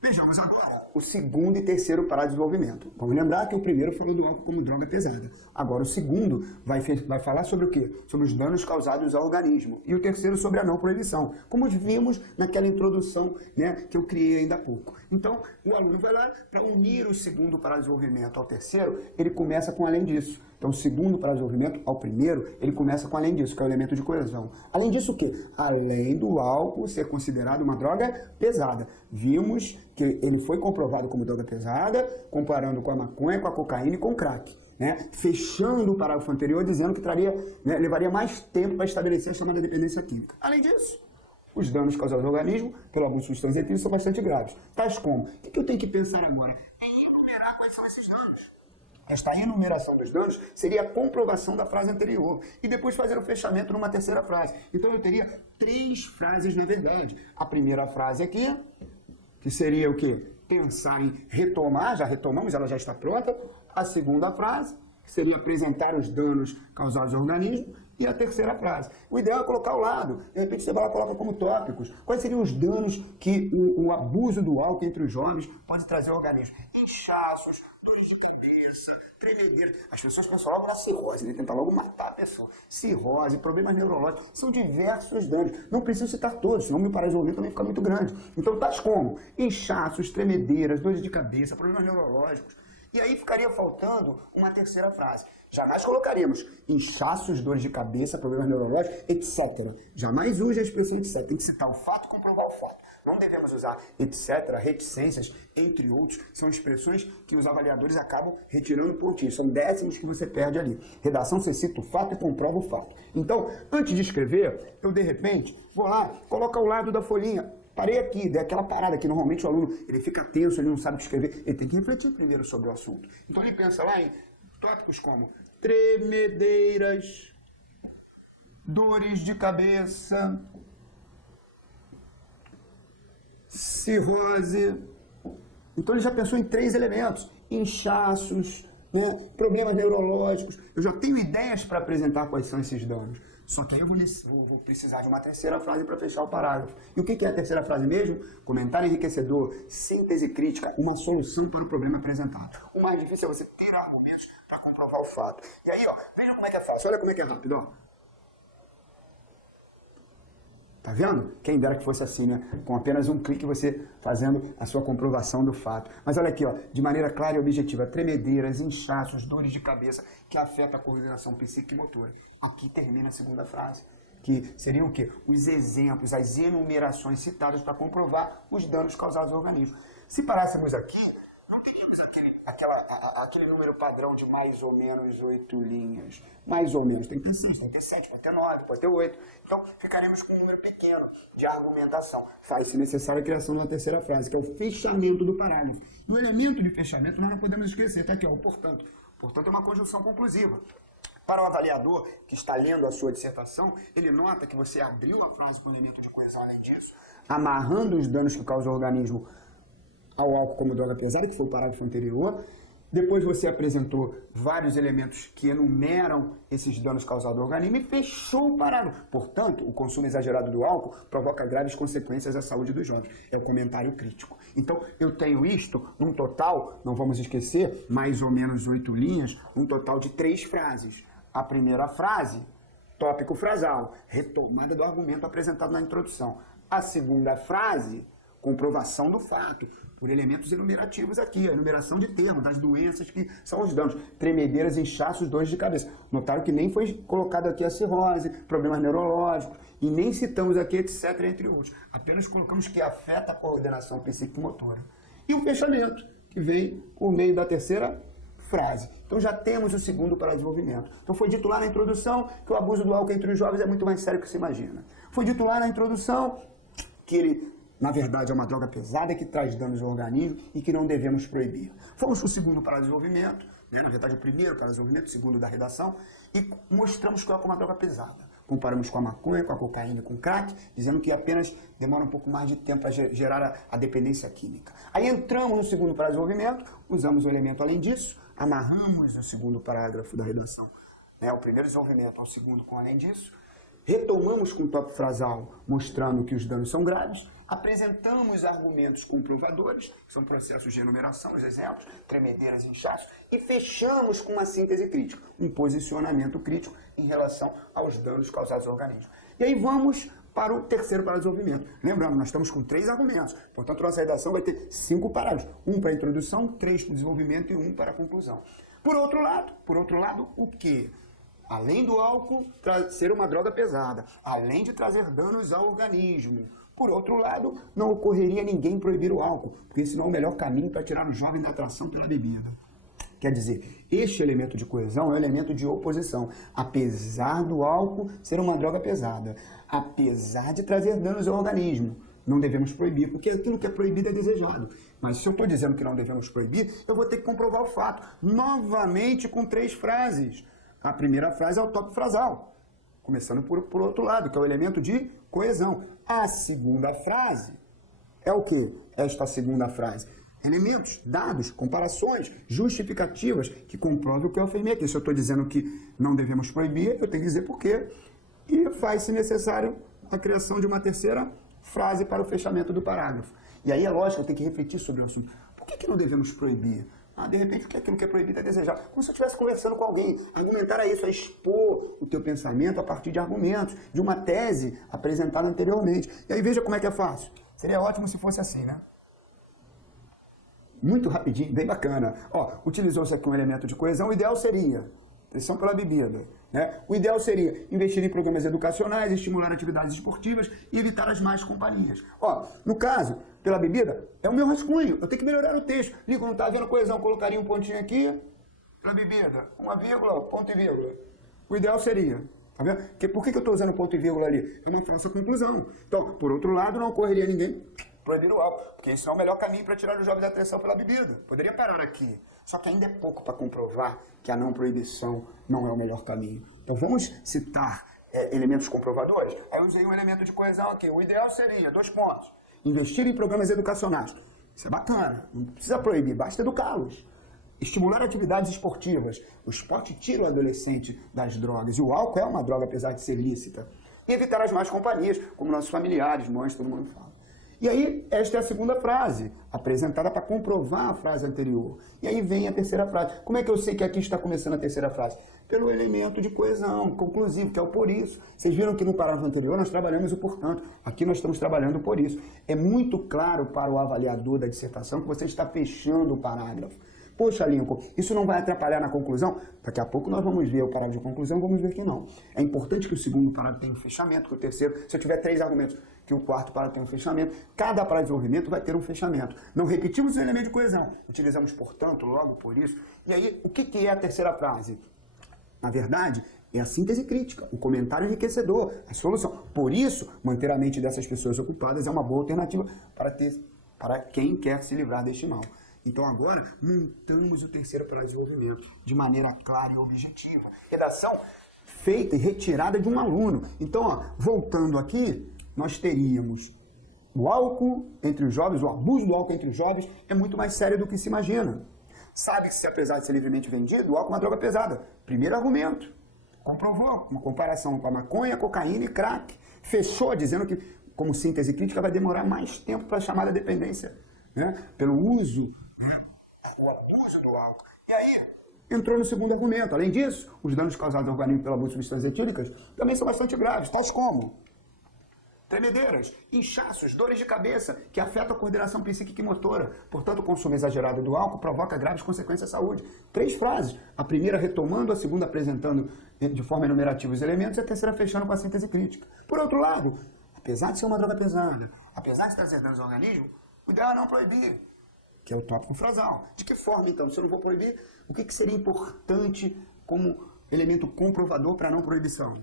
Vejamos agora o segundo e terceiro para desenvolvimento. Vamos lembrar que o primeiro falou do álcool como droga pesada. Agora o segundo vai falar sobre o quê? Sobre os danos causados ao organismo. E o terceiro sobre a não proibição, como vimos naquela introdução, né, que eu criei ainda há pouco. Então, o aluno vai lá para unir o segundo para desenvolvimento ao terceiro, ele começa com além disso. Então, o segundo para desenvolvimento ao primeiro, ele começa com além disso, que é o elemento de coesão. Além disso, o quê? Além do álcool ser considerado uma droga pesada. Vimos que ele foi comprovado como droga pesada, comparando com a maconha, com a cocaína e com o crack. Né? Fechando o parágrafo anterior, dizendo que levaria mais tempo para estabelecer a chamada dependência química. Além disso, os danos causados ao organismo pelo abuso de substâncias etílicas são bastante graves. Tais como, o que eu tenho que pensar agora? Esta enumeração dos danos seria a comprovação da frase anterior e depois fazer o fechamento numa terceira frase. Então eu teria 3 frases na verdade. A primeira frase aqui, que seria o quê? Pensar em retomar, já retomamos, ela já está pronta. A segunda frase, que seria apresentar os danos causados ao organismo. E a terceira frase. O ideal é colocar ao lado. De repente você vai lá e coloca como tópicos. Quais seriam os danos que o abuso do álcool entre os jovens pode trazer ao organismo? Inchaços, dores de cabeça, tremedeira. As pessoas pensam logo na cirrose, né? Tentam logo matar a pessoa. Cirrose, problemas neurológicos, são diversos danos. Não preciso citar todos, senão o meu paradesenvolvimento também fica muito grande. Então, tais como inchaços, tremedeiras, dores de cabeça, problemas neurológicos. E aí ficaria faltando uma terceira frase. Jamais colocaríamos inchaços, dores de cabeça, problemas neurológicos, etc. Jamais use a expressão etc. Tem que citar o fato e comprovar o fato. Não devemos usar etc., reticências, entre outros. São expressões que os avaliadores acabam retirando pontinhos. São décimos que você perde ali. Redação, você cita o fato e comprova o fato. Então, antes de escrever, eu de repente vou lá, coloco ao lado da folhinha. Parei aqui, dei aquela parada que normalmente o aluno ele fica tenso, ele não sabe o que escrever. Ele tem que refletir primeiro sobre o assunto. Então ele pensa lá em tópicos como tremedeiras, dores de cabeça, cirrose. Então ele já pensou em 3 elementos, inchaços, né, problemas neurológicos. Eu já tenho ideias para apresentar quais são esses danos. Só que aí eu vou precisar de uma terceira frase para fechar o parágrafo. E o que é a terceira frase mesmo? Comentário enriquecedor, síntese crítica, uma solução para o problema apresentado. O mais difícil é você ter argumentos para comprovar o fato. E aí, ó, veja como é que é fácil, olha como é que é rápido, ó. Tá vendo? Quem dera que fosse assim, né? Com apenas um clique você fazendo a sua comprovação do fato. Mas olha aqui, ó, de maneira clara e objetiva, tremedeiras, inchaços, dores de cabeça que afetam a coordenação psíquica e motora. Aqui termina a segunda frase, que seriam o quê? Os exemplos, as enumerações citadas para comprovar os danos causados ao organismo. Se parássemos aqui, não teríamos aquele número padrão de mais ou menos 8 linhas. Mais ou menos. Tem que ter 6, tem que ter 7, pode ter 9, pode ter 8. Então, ficaremos com um número pequeno de argumentação. Faz-se necessária a criação de uma terceira frase, que é o fechamento do parágrafo. E o elemento de fechamento nós não podemos esquecer. Está aqui, ó, o portanto. Portanto, é uma conjunção conclusiva. Para o avaliador que está lendo a sua dissertação, ele nota que você abriu a frase com o elemento de coesão além disso, amarrando os danos que causa o organismo ao álcool como droga pesada, que foi o parágrafo anterior. Depois você apresentou vários elementos que enumeram esses danos causados ao organismo e fechou o parágrafo. Portanto, o consumo exagerado do álcool provoca graves consequências à saúde dos jovens. É o comentário crítico. Então, eu tenho isto num total, não vamos esquecer, mais ou menos 8 linhas, um total de 3 frases. A primeira frase, tópico frasal, retomada do argumento apresentado na introdução. A segunda frase, comprovação do fato, por elementos enumerativos aqui, a enumeração de termos, das doenças que são os danos, tremedeiras, inchaços, dores de cabeça. Notaram que nem foi colocado aqui a cirrose, problemas neurológicos, e nem citamos aqui, etc., entre outros. Apenas colocamos que afeta a coordenação psíquico-motora. E o fechamento, que vem por meio da terceira frase. Então já temos o segundo para desenvolvimento. Então foi dito lá na introdução que o abuso do álcool entre os jovens é muito mais sério do que se imagina. Foi dito lá na introdução que ele, na verdade, é uma droga pesada que traz danos ao organismo e que não devemos proibir. Fomos para o segundo para desenvolvimento, né? Na verdade o primeiro para desenvolvimento, o segundo da redação, e mostramos que é uma droga pesada. Comparamos com a maconha, com a cocaína e com o crack, dizendo que apenas demora um pouco mais de tempo para gerar a dependência química. Aí entramos no segundo para desenvolvimento, usamos o elemento além disso, amarramos o segundo parágrafo da redação, né? O primeiro desenvolvimento ao segundo com além disso, retomamos com o tópico frasal, mostrando que os danos são graves, apresentamos argumentos comprovadores, que são processos de enumeração, os exemplos, tremedeiras e inchaços, e fechamos com uma síntese crítica, um posicionamento crítico em relação aos danos causados ao organismo. E aí vamos para o terceiro parágrafo de desenvolvimento. Lembrando, nós estamos com 3 argumentos, portanto, nossa redação vai ter 5 parágrafos, 1 para a introdução, 3 para o desenvolvimento e 1 para a conclusão. Por outro lado, o quê? Além do álcool ser uma droga pesada, além de trazer danos ao organismo, por outro lado, não ocorreria ninguém proibir o álcool, porque esse não é o melhor caminho para tirar o jovem da atração pela bebida. Quer dizer, este elemento de coesão é um elemento de oposição. Apesar do álcool ser uma droga pesada, apesar de trazer danos ao organismo, não devemos proibir, porque aquilo que é proibido é desejado. Mas se eu estou dizendo que não devemos proibir, eu vou ter que comprovar o fato, novamente com 3 frases. A primeira frase é o tópico frasal, começando por outro lado, que é o elemento de coesão. A segunda frase é o quê? Esta segunda frase. Elementos, dados, comparações, justificativas que comprovem o que eu afirmei aqui. Se eu estou dizendo que não devemos proibir, eu tenho que dizer por quê. E faz-se necessário a criação de uma terceira frase para o fechamento do parágrafo. E aí é lógico, eu tenho que refletir sobre o assunto. Por que não devemos proibir? De repente, porque aquilo que é proibido é desejado. Como se eu estivesse conversando com alguém. Argumentar é isso, é expor o teu pensamento a partir de argumentos, de uma tese apresentada anteriormente. E aí veja como é que é fácil. Seria ótimo se fosse assim, né? Muito rapidinho, bem bacana. Utilizou-se aqui um elemento de coesão, o ideal seria, pressão pela bebida, né? O ideal seria investir em programas educacionais, estimular atividades esportivas e evitar as más companhias. No caso, pela bebida, é o meu rascunho, eu tenho que melhorar o texto. Lico, não está vendo coesão, colocaria um pontinho aqui, pela bebida, uma vírgula, ponto e vírgula. O ideal seria, tá vendo? Por que eu estou usando ponto e vírgula ali? Eu não faço a conclusão. Então, por outro lado, não ocorreria ninguém proibir o álcool, porque esse não é o melhor caminho para tirar o jovem da atenção pela bebida. Poderia parar aqui. Só que ainda é pouco para comprovar que a não proibição não é o melhor caminho. Então vamos citar elementos comprovadores? Aí eu usei um elemento de coesão aqui. O ideal seria, 2 pontos, investir em programas educacionais. Isso é bacana, não precisa proibir, basta educá-los. Estimular atividades esportivas. O esporte tira o adolescente das drogas, e o álcool é uma droga, apesar de ser lícita. E evitar as más companhias, como nossos familiares, mães, todo mundo fala. E aí, esta é a segunda frase, apresentada para comprovar a frase anterior. E aí vem a terceira frase. Como é que eu sei que aqui está começando a terceira frase? Pelo elemento de coesão, conclusivo, que é o por isso. Vocês viram que no parágrafo anterior nós trabalhamos o portanto. Aqui nós estamos trabalhando o por isso. É muito claro para o avaliador da dissertação que você está fechando o parágrafo. Poxa, Lincoln, isso não vai atrapalhar na conclusão? Daqui a pouco nós vamos ver o parágrafo de conclusão, vamos ver que não. É importante que o segundo parágrafo tenha um fechamento, que o terceiro, se eu tiver 3 argumentos, que o quarto parágrafo tenha um fechamento. Cada parágrafo de desenvolvimento vai ter um fechamento. Não repetimos o elemento de coesão, utilizamos, portanto, logo por isso. E aí, o que é a terceira frase? Na verdade, é a síntese crítica, o comentário enriquecedor, a solução. Por isso, manter a mente dessas pessoas ocupadas é uma boa alternativa para quem quer se livrar deste mal. Então agora, montamos o terceiro para desenvolvimento de maneira clara e objetiva. Redação feita e retirada de um aluno. Então, voltando aqui, nós teríamos o álcool entre os jovens, o abuso do álcool entre os jovens é muito mais sério do que se imagina. Sabe-se, apesar de ser livremente vendido, o álcool é uma droga pesada. Primeiro argumento. Comprovou uma comparação com a maconha, cocaína e crack. Fechou dizendo que, como síntese crítica, vai demorar mais tempo para a chamada dependência, né? Pelo uso, o abuso do álcool. E aí, entrou no segundo argumento. Além disso, os danos causados ao organismo pelo abuso de substâncias etílicas também são bastante graves, tais como tremedeiras, inchaços, dores de cabeça, que afetam a coordenação psíquica e motora. Portanto, o consumo exagerado do álcool provoca graves consequências à saúde. 3 frases. A primeira retomando, a segunda apresentando de forma enumerativa os elementos e a terceira fechando com a síntese crítica. Por outro lado, apesar de ser uma droga pesada, apesar de trazer danos ao organismo, o ideal é não proibir, que é o tópico frasal. De que forma, então, se eu não vou proibir, o que seria importante como elemento comprovador para a não proibição?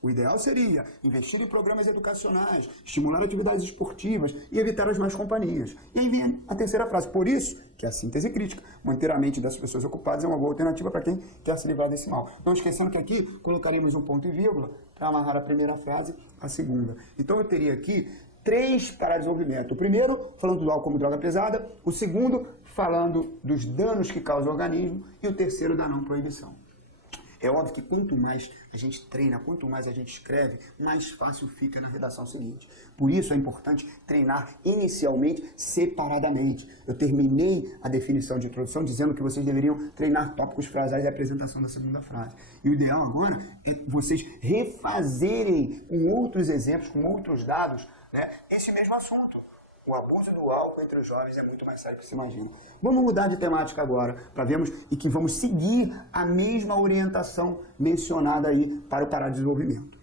O ideal seria investir em programas educacionais, estimular atividades esportivas e evitar as más companhias. E aí vem a terceira frase. Por isso, que é a síntese crítica. Manter a mente das pessoas ocupadas é uma boa alternativa para quem quer se livrar desse mal. Não esquecendo que aqui colocaríamos um ponto e vírgula para amarrar a primeira frase à segunda. Então eu teria aqui 3 para desenvolvimento. O primeiro, falando do álcool como droga pesada. O segundo, falando dos danos que causa o organismo. E o terceiro, da não proibição. É óbvio que quanto mais a gente treina, quanto mais a gente escreve, mais fácil fica na redação seguinte. Por isso é importante treinar inicialmente separadamente. Eu terminei a definição de introdução dizendo que vocês deveriam treinar tópicos frasais e apresentação da segunda frase. E o ideal agora é vocês refazerem com outros exemplos, com outros dados, né, esse mesmo assunto. O abuso do álcool entre os jovens é muito mais sério do que você imagina. Vamos mudar de temática agora, para vermos e que vamos seguir a mesma orientação mencionada aí para o paradesenvolvimento.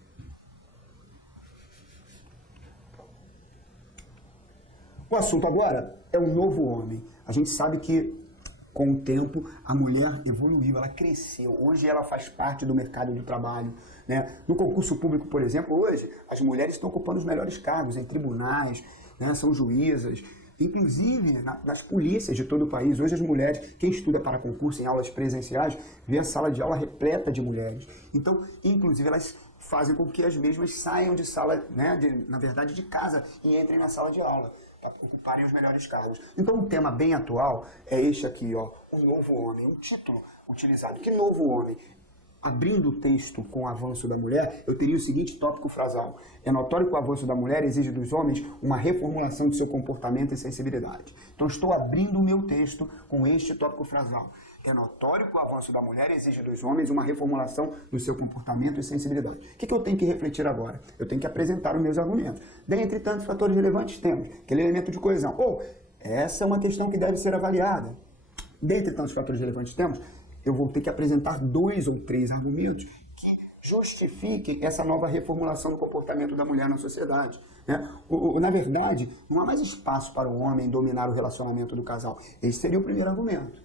O assunto agora é o novo homem. A gente sabe que, com o tempo, a mulher evoluiu, ela cresceu. Hoje ela faz parte do mercado do trabalho, né? No concurso público, por exemplo, hoje as mulheres estão ocupando os melhores cargos em tribunais, né, são juízas, inclusive nas polícias de todo o país. Hoje as mulheres, quem estuda para concurso em aulas presenciais, vê a sala de aula repleta de mulheres. Então, inclusive, elas fazem com que as mesmas saiam de sala, né, na verdade de casa, e entrem na sala de aula, para ocuparem os melhores cargos. Então, um tema bem atual é este aqui, ó, o novo homem, um título utilizado. Que novo homem? Abrindo o texto com o avanço da mulher, eu teria o seguinte tópico frasal. É notório que o avanço da mulher exige dos homens uma reformulação de seu comportamento e sensibilidade. Então, estou abrindo o meu texto com este tópico frasal. É notório que o avanço da mulher exige dos homens uma reformulação do seu comportamento e sensibilidade. O que eu tenho que refletir agora? Eu tenho que apresentar os meus argumentos. Dentre tantos fatores relevantes, temos aquele elemento de coesão. Essa é uma questão que deve ser avaliada. Dentre tantos fatores relevantes, temos eu vou ter que apresentar 2 ou 3 argumentos que justifiquem essa nova reformulação do comportamento da mulher na sociedade, né? Na verdade, não há mais espaço para o homem dominar o relacionamento do casal. Esse seria o primeiro argumento.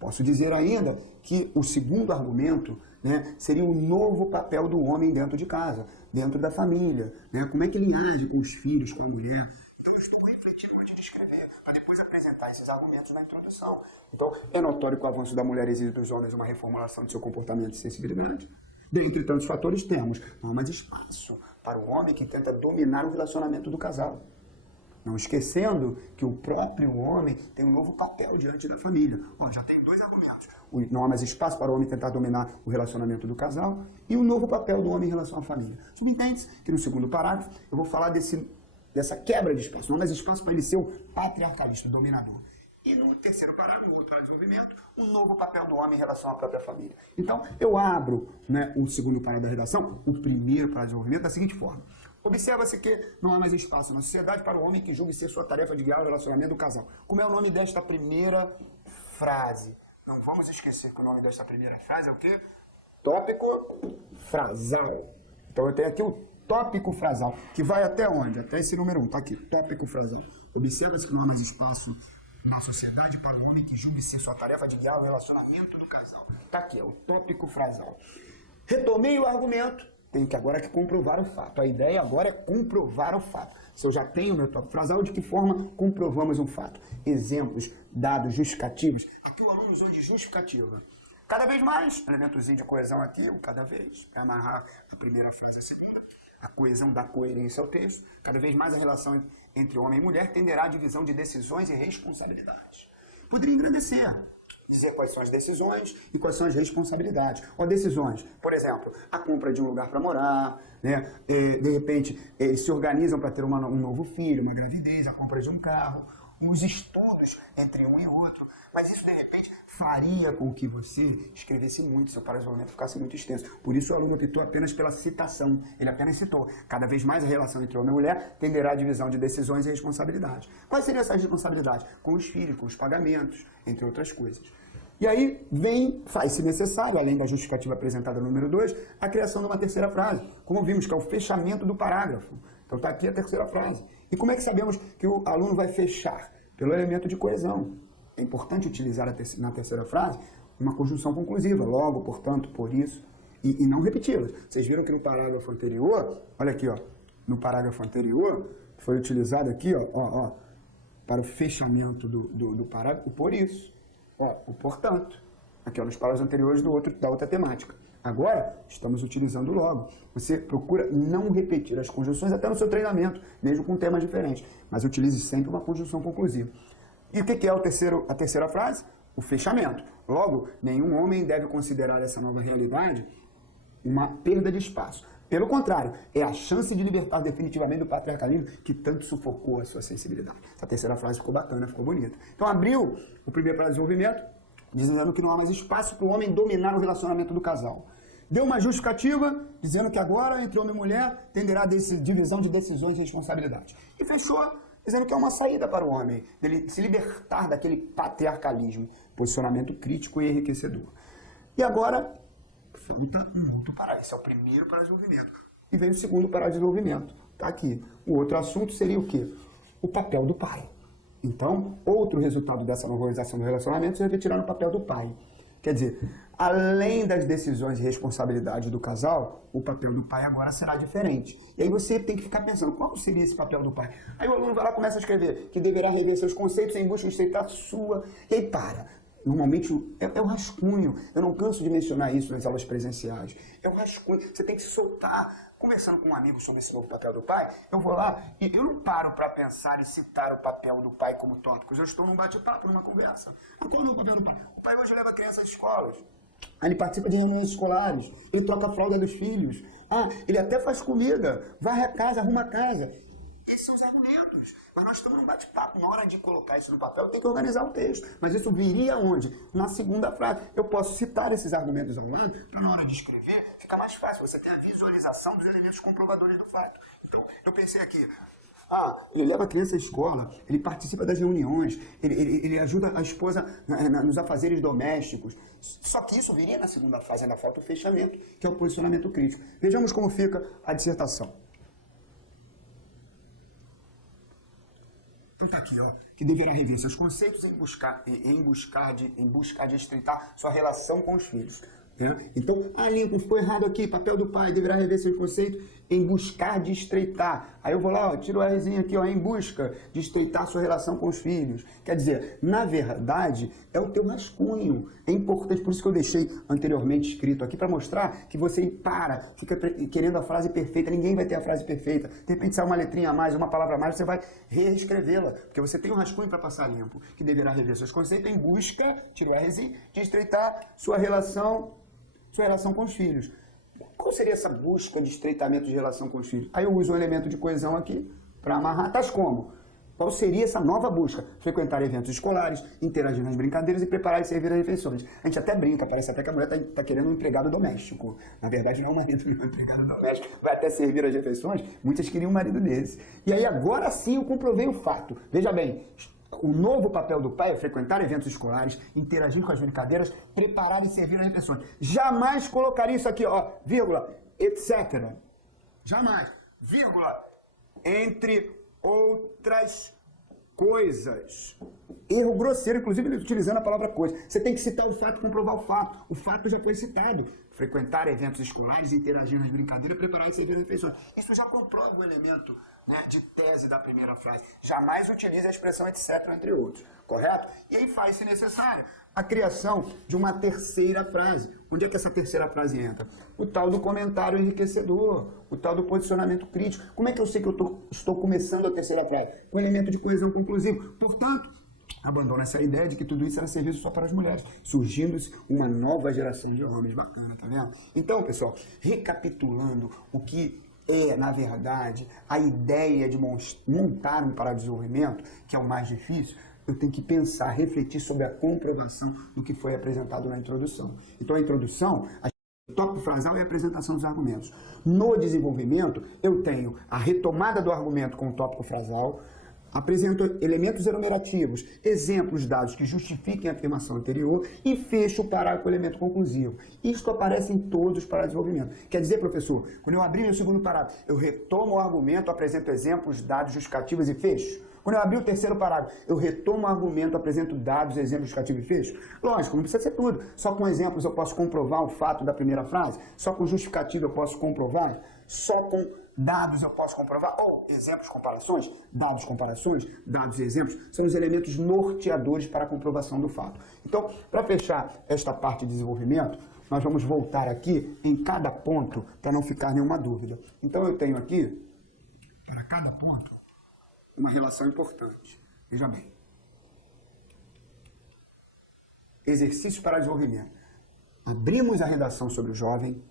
Posso dizer ainda que o segundo argumento, né, seria o novo papel do homem dentro de casa, dentro da família, né? Como é que ele age com os filhos, com a mulher. Então, eu estou refletindo antes de escrever, para depois apresentar esses argumentos na introdução. Então, é notório que o avanço da mulher exige dos homens uma reformulação de seu comportamento e sensibilidade. Dentre tantos fatores, temos não há mais espaço para o homem que tenta dominar o relacionamento do casal. Não esquecendo que o próprio homem tem um novo papel diante da família. Já tem 2 argumentos. Não há mais espaço para o homem tentar dominar o relacionamento do casal e o novo papel do homem em relação à família. Subentende-se que no segundo parágrafo eu vou falar dessa quebra de espaço. Não há mais espaço para ele ser o patriarcalista, o dominador. E no terceiro parágrafo, no desenvolvimento, um novo papel do homem em relação à própria família. Então, eu abro, né, o segundo parágrafo da redação, o primeiro para o desenvolvimento, da seguinte forma. Observa-se que não há mais espaço na sociedade para o homem que julgue ser sua tarefa de guiar o relacionamento do casal. Como é o nome desta primeira frase? Não vamos esquecer que o nome desta primeira frase é o quê? Tópico frasal. Então, eu tenho aqui o tópico frasal, que vai até onde? Até esse número 1, está aqui, tópico frasal. Observa-se que não há mais espaço na sociedade para o homem que julgue ser sua tarefa de guiar o relacionamento do casal. Está aqui, é o tópico frasal. Retomei o argumento, tenho que agora que comprovar o fato. A ideia agora é comprovar o fato. Se eu já tenho meu tópico frasal, de que forma comprovamos um fato? Exemplos, dados, justificativos. Aqui o aluno usou de justificativa. Cada vez mais, elementozinho de coesão aqui, o cada vez, para amarrar a primeira frase a segunda. A coesão dá coerência ao texto. Cada vez mais a relação entre homem e mulher tenderá à divisão de decisões e responsabilidades. Poderia engrandecer, dizer quais são as decisões e quais são as responsabilidades. Decisões, por exemplo, a compra de um lugar para morar, né? De repente eles se organizam para ter um novo filho, uma gravidez, a compra de um carro, os estudos entre um e outro. Mas isso, de repente, faria com que você escrevesse muito, seu paradesenvolvimento ficasse muito extenso. Por isso o aluno optou apenas pela citação. Ele apenas citou. Cada vez mais a relação entre homem e mulher tenderá à divisão de decisões e responsabilidades. Quais seriam essas responsabilidades? Com os filhos, com os pagamentos, entre outras coisas. E aí faz-se necessário, além da justificativa apresentada no número 2, a criação de uma terceira frase. Como vimos, que é o fechamento do parágrafo. Então está aqui a terceira frase. E como é que sabemos que o aluno vai fechar? Pelo elemento de coesão. É importante utilizar na terceira frase uma conjunção conclusiva, logo, portanto, por isso, e não repeti-las. Vocês viram que no parágrafo anterior, olha aqui, no parágrafo anterior, foi utilizado aqui, para o fechamento do parágrafo, o por isso, o portanto, aqui nos parágrafos anteriores da outra temática. Agora, estamos utilizando logo. Você procura não repetir as conjunções até no seu treinamento, mesmo com temas diferentes, mas utilize sempre uma conjunção conclusiva. E o que é a terceira frase? o fechamento. Logo, nenhum homem deve considerar essa nova realidade uma perda de espaço. Pelo contrário, é a chance de libertar definitivamente do patriarcalismo que tanto sufocou a sua sensibilidade. Essa terceira frase ficou bacana, ficou bonita. Então abriu o primeiro para desenvolvimento, dizendo que não há mais espaço para o homem dominar o relacionamento do casal. Deu uma justificativa, dizendo que agora, entre homem e mulher, tenderá a divisão de decisões e responsabilidades. E fechou, dizendo que é uma saída para o homem, dele se libertar daquele patriarcalismo, posicionamento crítico e enriquecedor. E agora, falta um outro parágrafo. Esse é o primeiro para desenvolvimento. E vem o segundo para desenvolvimento. Está aqui. O outro assunto seria o quê? O papel do pai. Então, outro resultado dessa normalização do relacionamento se refletirá no papel do pai. Quer dizer, além das decisões e responsabilidades do casal, o papel do pai agora será diferente. E aí você tem que ficar pensando, qual seria esse papel do pai? Aí o aluno vai lá e começa a escrever que deverá rever seus conceitos em busca de aceitar sua... E aí para. Normalmente é o rascunho. Eu não canso de mencionar isso nas aulas presenciais. É o rascunho. Você tem que se soltar. Conversando com um amigo sobre esse novo papel do pai, eu vou lá e eu não paro para pensar e citar o papel do pai como tópicos. Eu estou num bate-papo, numa conversa. Qual é o papel do pai? O pai hoje leva a criança às escolas. Ele participa de reuniões escolares. Ele troca a fralda dos filhos. Ele até faz comida. Varre a casa, arruma a casa. Esses são os argumentos. Mas nós estamos num bate-papo. Na hora de colocar isso no papel, tem que organizar o texto. Mas isso viria onde? Na segunda frase. Eu posso citar esses argumentos ao lado, para na hora de escrever, ficar mais fácil. Você tem a visualização dos elementos comprovadores do fato. Então, eu pensei aqui, ele leva a criança à escola, ele participa das reuniões, ele ajuda a esposa nos afazeres domésticos. Só que isso viria na segunda fase, ainda falta o fechamento, que é o posicionamento crítico. Vejamos como fica a dissertação. Então tá aqui, que deverá rever seus conceitos em buscar de estreitar sua relação com os filhos. Né? Então, Lincoln, ficou errado aqui, papel do pai, deverá rever seus conceitos em buscar de estreitar. Aí eu vou lá, tiro o Rzinho aqui, em busca de estreitar sua relação com os filhos. Quer dizer, na verdade, é o teu rascunho. É importante, por isso que eu deixei anteriormente escrito aqui, para mostrar que você fica querendo a frase perfeita. Ninguém vai ter a frase perfeita. De repente sai uma letrinha a mais, uma palavra a mais, você vai reescrevê-la, porque você tem um rascunho para passar limpo, que deverá rever seus conceitos em busca, tiro o Rzinho, de estreitar sua relação com os filhos. Qual seria essa busca de estreitamento de relação com os filhos? Aí eu uso um elemento de coesão aqui para amarrar. Tais como? Qual seria essa nova busca? Frequentar eventos escolares, interagir nas brincadeiras e preparar e servir as refeições. A gente até brinca, parece até que a mulher está querendo um empregado doméstico. Na verdade, não é um marido, não é um empregado doméstico. Vai até servir as refeições. Muitas queriam um marido desse. E aí agora sim eu comprovei o fato. Veja bem, o novo papel do pai é frequentar eventos escolares, interagir com as brincadeiras, preparar e servir as refeições. Jamais colocaria isso aqui, vírgula, etc. Jamais, vírgula, entre outras coisas. Erro grosseiro, inclusive utilizando a palavra coisa. Você tem que citar o fato e comprovar o fato. O fato já foi citado. Frequentar eventos escolares, interagir nas brincadeiras, preparar e servir as refeições. Isso já comprova o elemento, né, de tese da primeira frase. Jamais utilize a expressão etc, entre outros. Correto? E aí faz, se necessário, a criação de uma terceira frase. Onde é que essa terceira frase entra? O tal do comentário enriquecedor, o tal do posicionamento crítico. Como é que eu sei que eu estou começando a terceira frase? Com elemento de coesão conclusivo. Portanto, abandona essa ideia de que tudo isso era serviço só para as mulheres, surgindo uma nova geração de homens. Bacana, tá vendo? Então, pessoal, recapitulando o que é, na verdade, a ideia de montar um paradesenvolvimento, que é o mais difícil, eu tenho que pensar, refletir sobre a comprovação do que foi apresentado na introdução. Então, a introdução, o tópico frasal e a apresentação dos argumentos. No desenvolvimento, eu tenho a retomada do argumento com o tópico frasal, apresento elementos enumerativos, exemplos dados que justifiquem a afirmação anterior e fecho o parágrafo com o elemento conclusivo. Isto aparece em todos para desenvolvimento. Quer dizer, professor, quando eu abrir meu segundo parágrafo, eu retomo o argumento, apresento exemplos, dados justificativos e fecho? Quando eu abrir o terceiro parágrafo, eu retomo o argumento, apresento dados, exemplos, justificativos e fecho? Lógico, não precisa ser tudo. Só com exemplos eu posso comprovar o fato da primeira frase? Só com justificativo eu posso comprovar? Só com dados eu posso comprovar? Ou exemplos, comparações? Dados, comparações, dados e exemplos são os elementos norteadores para a comprovação do fato. Então, para fechar esta parte de desenvolvimento, nós vamos voltar aqui em cada ponto para não ficar nenhuma dúvida. Então, eu tenho aqui, para cada ponto, uma relação importante. Veja bem. exercício para desenvolvimento. Abrimos a redação sobre o jovem,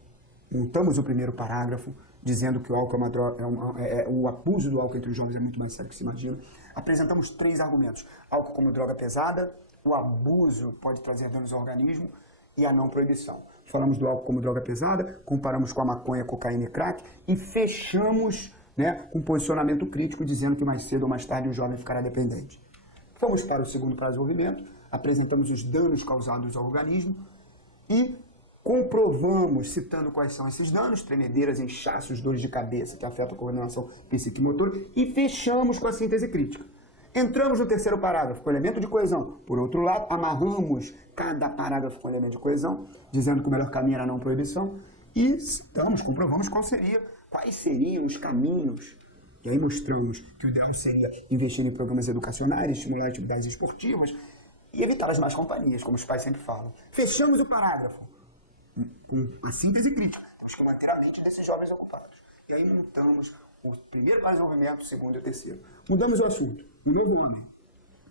montamos o primeiro parágrafo, dizendo que o álcool é uma droga, o abuso do álcool entre os jovens é muito mais sério que se imagina. Apresentamos 3 argumentos. Álcool como droga pesada, o abuso pode trazer danos ao organismo e a não proibição. Falamos do álcool como droga pesada, comparamos com a maconha, cocaína e crack e fechamos, né, com um posicionamento crítico, dizendo que mais cedo ou mais tarde o jovem ficará dependente. Fomos para o segundo para desenvolvimento, apresentamos os danos causados ao organismo e comprovamos, citando quais são esses danos, tremedeiras, inchaços, dores de cabeça que afetam a coordenação psicomotora, e fechamos com a síntese crítica. Entramos no terceiro parágrafo com elemento de coesão. Por outro lado, amarramos cada parágrafo com elemento de coesão, dizendo que o melhor caminho era a não proibição, e citamos, comprovamos quais seriam os caminhos. E aí mostramos que o ideal seria investir em programas educacionais, estimular atividades esportivas e evitar as más companhias, como os pais sempre falam. Fechamos o parágrafo com a síntese crítica. Temos que manter a mente desses jovens ocupados. E aí montamos o primeiro para desenvolvimento, o segundo e o terceiro. Mudamos o assunto. O novo homem.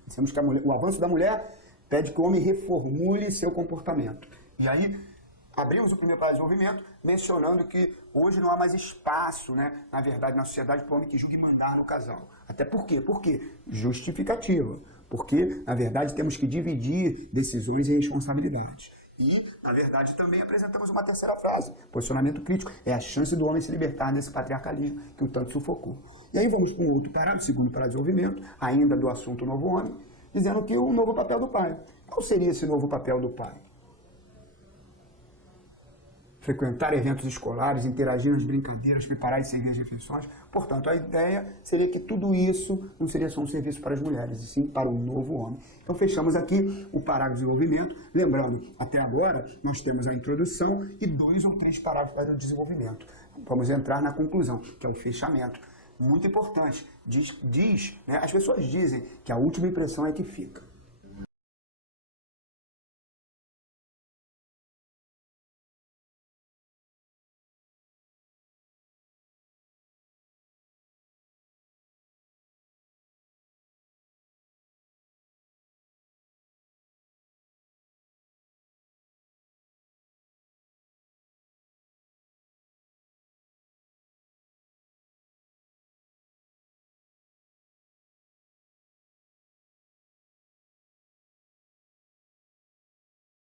Dissemos que o avanço da mulher pede que o homem reformule seu comportamento. E aí abrimos o primeiro para desenvolvimento, mencionando que hoje não há mais espaço, né, na verdade, na sociedade, para o homem que julgue mandar no casal. Até por quê? Por quê? Justificativa. Porque, na verdade, temos que dividir decisões e responsabilidades. E, na verdade, também apresentamos uma terceira frase. Posicionamento crítico é a chance do homem se libertar desse patriarcalismo que o tanto sufocou. E aí vamos para um outro parágrafo, segundo para desenvolvimento, ainda do assunto novo homem, dizendo que o novo papel do pai. Qual seria esse novo papel do pai? Frequentar eventos escolares, interagir nas brincadeiras, preparar e seguir as refeições. Portanto, a ideia seria que tudo isso não seria só um serviço para as mulheres, e sim para o novo homem. Então, fechamos aqui o parágrafo de desenvolvimento. Lembrando, até agora, nós temos a introdução e 2 ou 3 parágrafos para o desenvolvimento. Vamos entrar na conclusão, que é o fechamento. Muito importante. Né, as pessoas dizem que a última impressão é que fica.